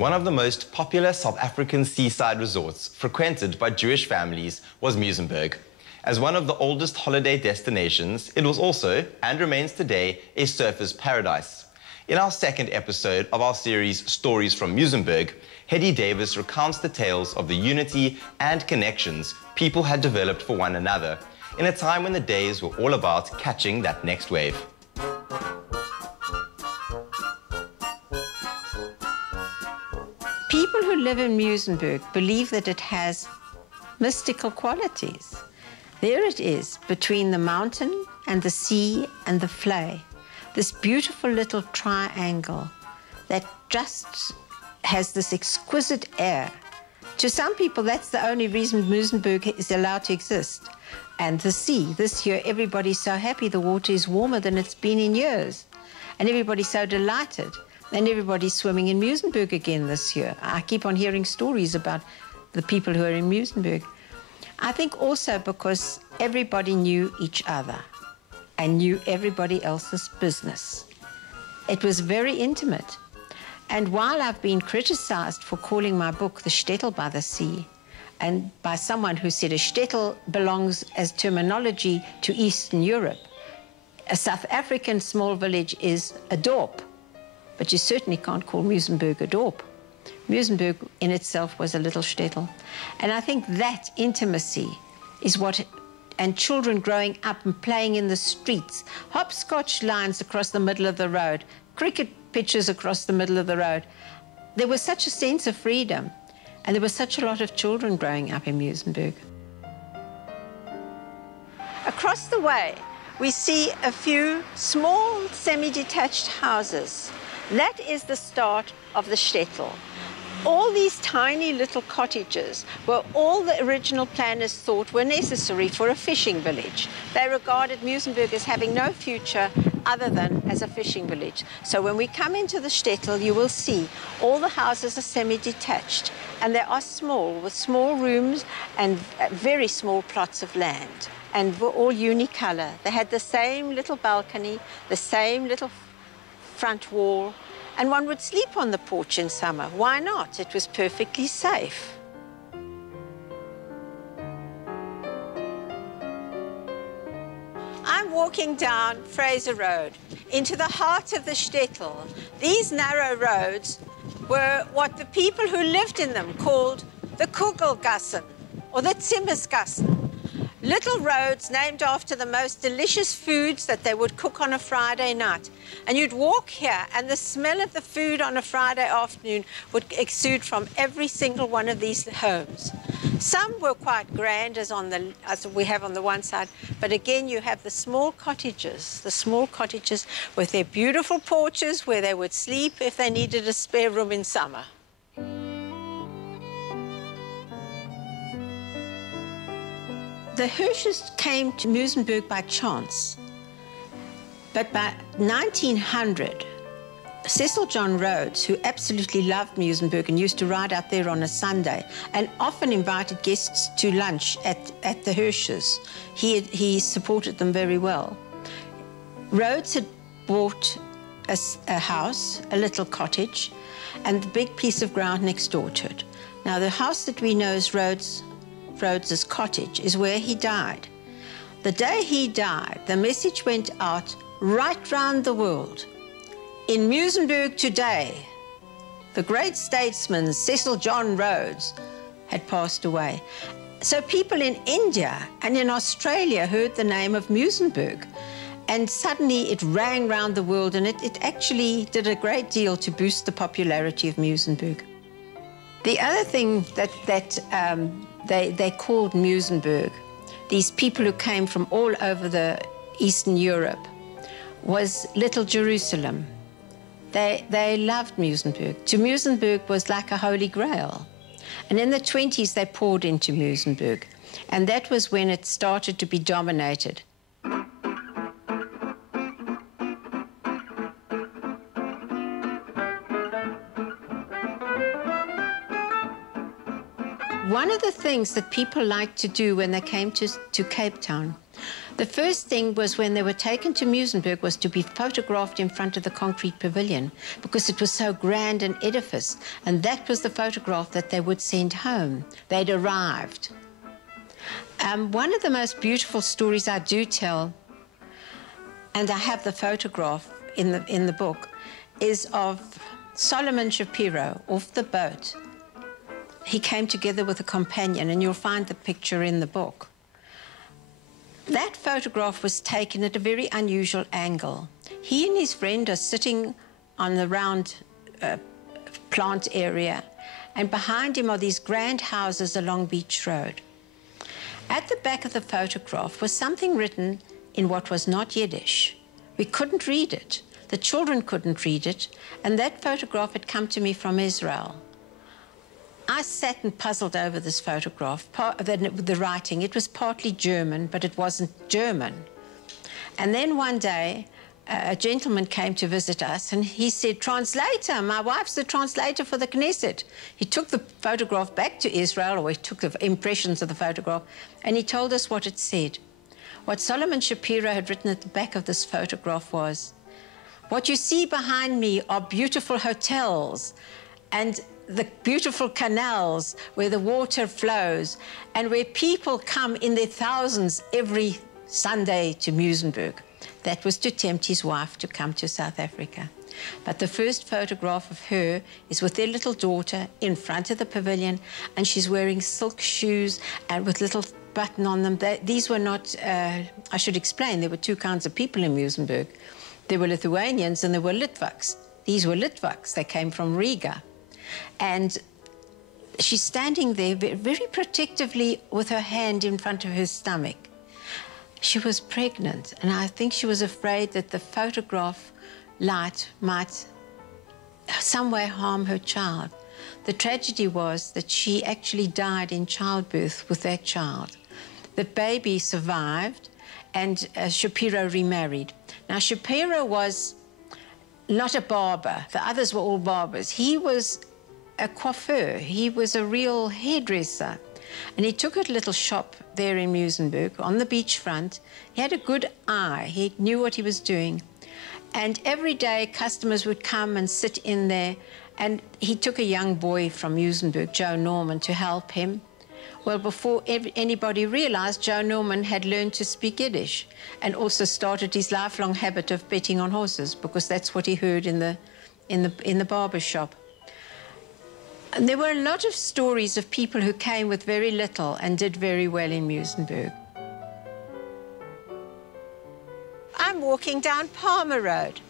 One of the most popular South African seaside resorts frequented by Jewish families was Muizenberg. As one of the oldest holiday destinations, it was also, and remains today, a surfer's paradise. In our second episode of our series Stories from Muizenberg, Hetty Davis recounts the tales of the unity and connections people had developed for one another in a time when the days were all about catching that next wave. People who live in Muizenberg believe that it has mystical qualities. There it is, between the mountain and the sea and the vlei, this beautiful little triangle that just has this exquisite air. To some people, that's the only reason Muizenberg is allowed to exist. And the sea, this year, everybody's so happy the water is warmer than it's been in years. And everybody's so delighted. And everybody's swimming in Muizenberg again this year. I keep on hearing stories about the people who are in Muizenberg. I think also because everybody knew each other and knew everybody else's business. It was very intimate. And while I've been criticized for calling my book The Shtetl by the Sea, and by someone who said a shtetl belongs as terminology to Eastern Europe, a South African small village is a dorp. But you certainly can't call Muizenberg a dorp. Muizenberg in itself was a little shtetl. And I think that intimacy is what, and children growing up and playing in the streets, hopscotch lines across the middle of the road, cricket pitches across the middle of the road. There was such a sense of freedom, and there was such a lot of children growing up in Muizenberg. Across the way, we see a few small semi-detached houses. That is the start of the shtetl. All these tiny little cottages were all the original planners thought were necessary for a fishing village. They regarded Muizenberg as having no future other than as a fishing village. So when we come into the shtetl, you will see all the houses are semi-detached, and they are small, with small rooms and very small plots of land, and were all unicolor. They had the same little balcony, the same little front wall, and one would sleep on the porch in summer. Why not? It was perfectly safe. I'm walking down Fraser Road into the heart of the shtetl. These narrow roads were what the people who lived in them called the Kugelgassen or the Zimmersgassen. Little roads named after the most delicious foods that they would cook on a Friday night. And you'd walk here, and the smell of the food on a Friday afternoon would exude from every single one of these homes. Some were quite grand, as we have on the one side, but again, you have the small cottages with their beautiful porches where they would sleep if they needed a spare room in summer. The Hirsches came to Muizenberg by chance, but by 1900, Cecil John Rhodes, who absolutely loved Muizenberg and used to ride out there on a Sunday and often invited guests to lunch at the Hirsches, he supported them very well. Rhodes had bought a house, a little cottage, and the big piece of ground next door to it. Now, the house that we know as Rhodes's cottage is where he died. The day he died, the message went out right round the world. In Muizenberg today, the great statesman Cecil John Rhodes had passed away. So people in India and in Australia heard the name of Muizenberg, and suddenly it rang round the world, and it actually did a great deal to boost the popularity of Muizenberg. The other thing that they called Muizenberg, these people who came from all over the Eastern Europe, was Little Jerusalem. They loved Muizenberg. To Muizenberg was like a holy grail. And in the 20s, they poured into Muizenberg. And that was when it started to be dominated. One of the things that people liked to do when they came to Cape Town The first thing was when they were taken to Muizenberg was to be photographed in front of the concrete pavilion because it was so grand an edifice, and that was the photograph that they would send home. They'd arrived. One of the most beautiful stories I do tell, and I have the photograph in the book, is of Solomon Shapiro off the boat. He came together with a companion, and you'll find the picture in the book. That photograph was taken at a very unusual angle. He and his friend are sitting on the round plant area, and behind him are these grand houses along Beach Road. At the back of the photograph was something written in what was not Yiddish. We couldn't read it. The children couldn't read it, and that photograph had come to me from Israel. I sat and puzzled over this photograph, the writing. It was partly German, but it wasn't German. And then one day, a gentleman came to visit us, and he said, "Translator, my wife's the translator for the Knesset." He took the photograph back to Israel, or he took the impressions of the photograph, and he told us what it said. What Solomon Shapiro had written at the back of this photograph was, "What you see behind me are beautiful hotels, and the beautiful canals where the water flows, and where people come in their thousands every Sunday to Muizenberg." That was to tempt his wife to come to South Africa. But the first photograph of her is with their little daughter in front of the pavilion, and she's wearing silk shoes and with little button on them. These were not, I should explain, there were two kinds of people in Muizenberg. There were Lithuanians and there were Litvaks. These were Litvaks, they came from Riga. And she's standing there very protectively with her hand in front of her stomach. She was pregnant, and I think she was afraid that the photograph light might some way harm her child. The tragedy was that she actually died in childbirth with that child. The baby survived, and Shapiro remarried. Now, Shapiro was not a barber. The others were all barbers. He was a coiffeur. He was a real hairdresser. And he took a little shop there in Muizenberg on the beachfront. He had a good eye. He knew what he was doing. And every day customers would come and sit in there. And he took a young boy from Muizenberg, Joe Norman, to help him. Well, before anybody realized, Joe Norman had learned to speak Yiddish and also started his lifelong habit of betting on horses, because that's what he heard in the barber shop. And there were a lot of stories of people who came with very little and did very well in Muizenberg. I'm walking down Palmer Road.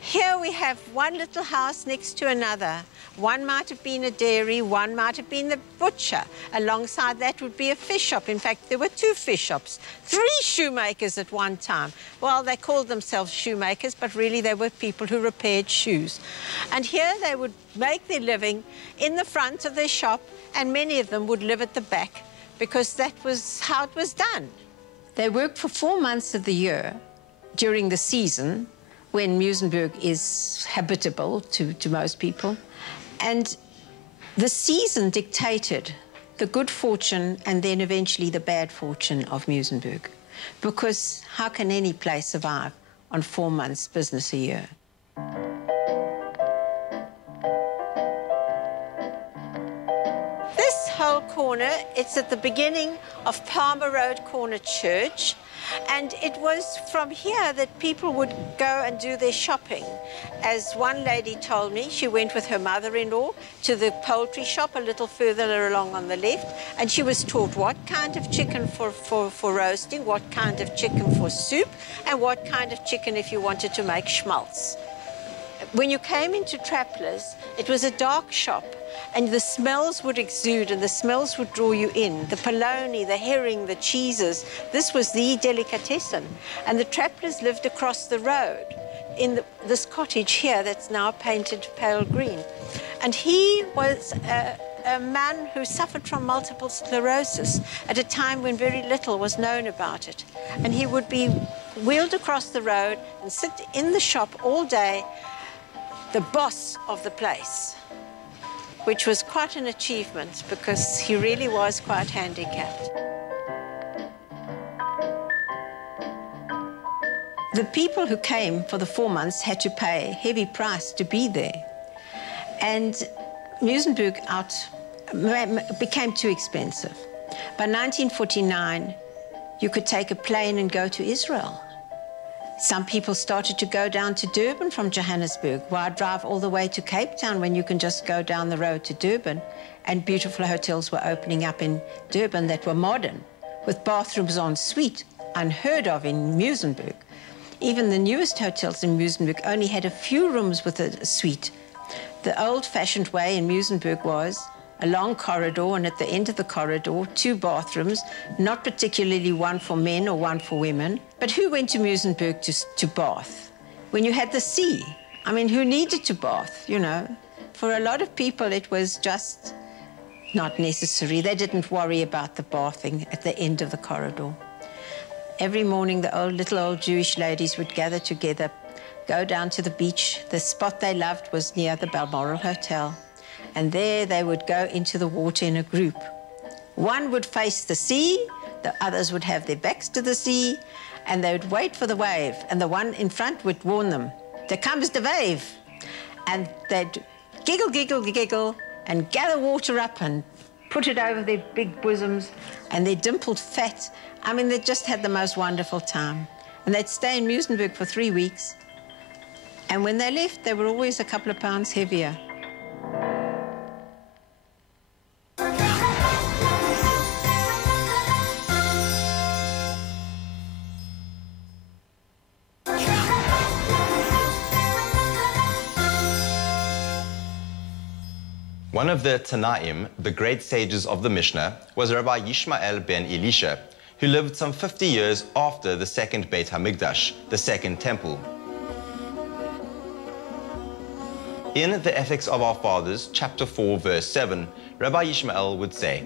Here we have one little house next to another. One might have been a dairy, one might have been the butcher. Alongside that would be a fish shop. In fact, there were two fish shops, 3 shoemakers at one time. Well, they called themselves shoemakers, but really they were people who repaired shoes. And here they would make their living in the front of their shop, and many of them would live at the back because that was how it was done. They worked for 4 months of the year during the season, when Muizenberg is habitable to most people. And the season dictated the good fortune and then eventually the bad fortune of Muizenberg. Because how can any place survive on 4 months' business a year? This whole corner, it's at the beginning of Palmer Road Corner Church. And it was from here that people would go and do their shopping. As one lady told me, she went with her mother-in-law to the poultry shop a little further along on the left, and she was taught what kind of chicken for roasting, what kind of chicken for soup, and what kind of chicken if you wanted to make schmaltz. When you came into Trappler's, it was a dark shop, and the smells would exude and the smells would draw you in. The polony, the herring, the cheeses. This was the delicatessen. And the Trappler's lived across the road in this cottage here that's now painted pale green. And he was a man who suffered from multiple sclerosis at a time when very little was known about it. And he would be wheeled across the road and sit in the shop all day, the boss of the place, which was quite an achievement because he really was quite handicapped. The people who came for the 4 months had to pay a heavy price to be there. And Muizenberg became too expensive. By 1949, you could take a plane and go to Israel. Some people started to go down to Durban from Johannesburg. Why drive all the way to Cape Town when you can just go down the road to Durban? And beautiful hotels were opening up in Durban that were modern, with bathrooms en suite, unheard of in Muizenberg. Even the newest hotels in Muizenberg only had a few rooms with a suite. The old-fashioned way in Muizenberg was a long corridor, and at the end of the corridor, 2 bathrooms, not particularly one for men or one for women. But who went to Muizenberg to bath? When you had the sea. I mean, who needed to bath, you know? For a lot of people, it was just not necessary. They didn't worry about the bathing at the end of the corridor. Every morning, the little old Jewish ladies would gather together, go down to the beach. The spot they loved was near the Balmoral Hotel. And there they would go into the water in a group. One would face the sea, the others would have their backs to the sea, and they would wait for the wave. And the one in front would warn them, "There comes the wave." And they'd giggle, giggle, giggle, and gather water up and put it over their big bosoms and their dimpled fat. I mean, they just had the most wonderful time. And they'd stay in Muizenberg for 3 weeks. And when they left, they were always a couple of pounds heavier. One of the Tanaim, the great sages of the Mishnah, was Rabbi Yishmael ben Elisha, who lived some 50 years after the second Beit HaMikdash, the second temple. In the Ethics of Our Fathers, chapter 4, verse 7, Rabbi Yishmael would say,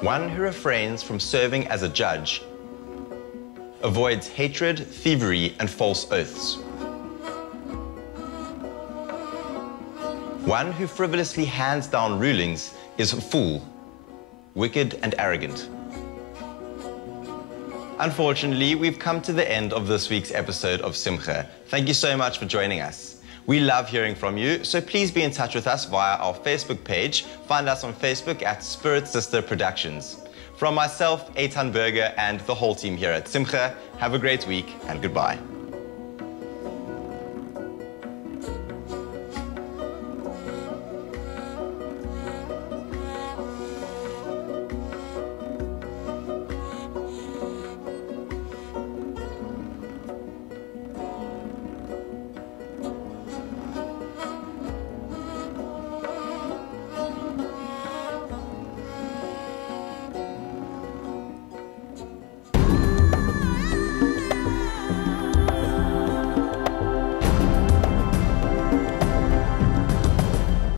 "One who refrains from serving as a judge avoids hatred, thievery, and false oaths. One who frivolously hands down rulings is a fool, wicked and arrogant." Unfortunately, we've come to the end of this week's episode of Simcha. Thank you so much for joining us. We love hearing from you, so please be in touch with us via our Facebook page. Find us on Facebook at Spirit Sister Productions. From myself, Eitan Berger, and the whole team here at Simcha, have a great week and goodbye.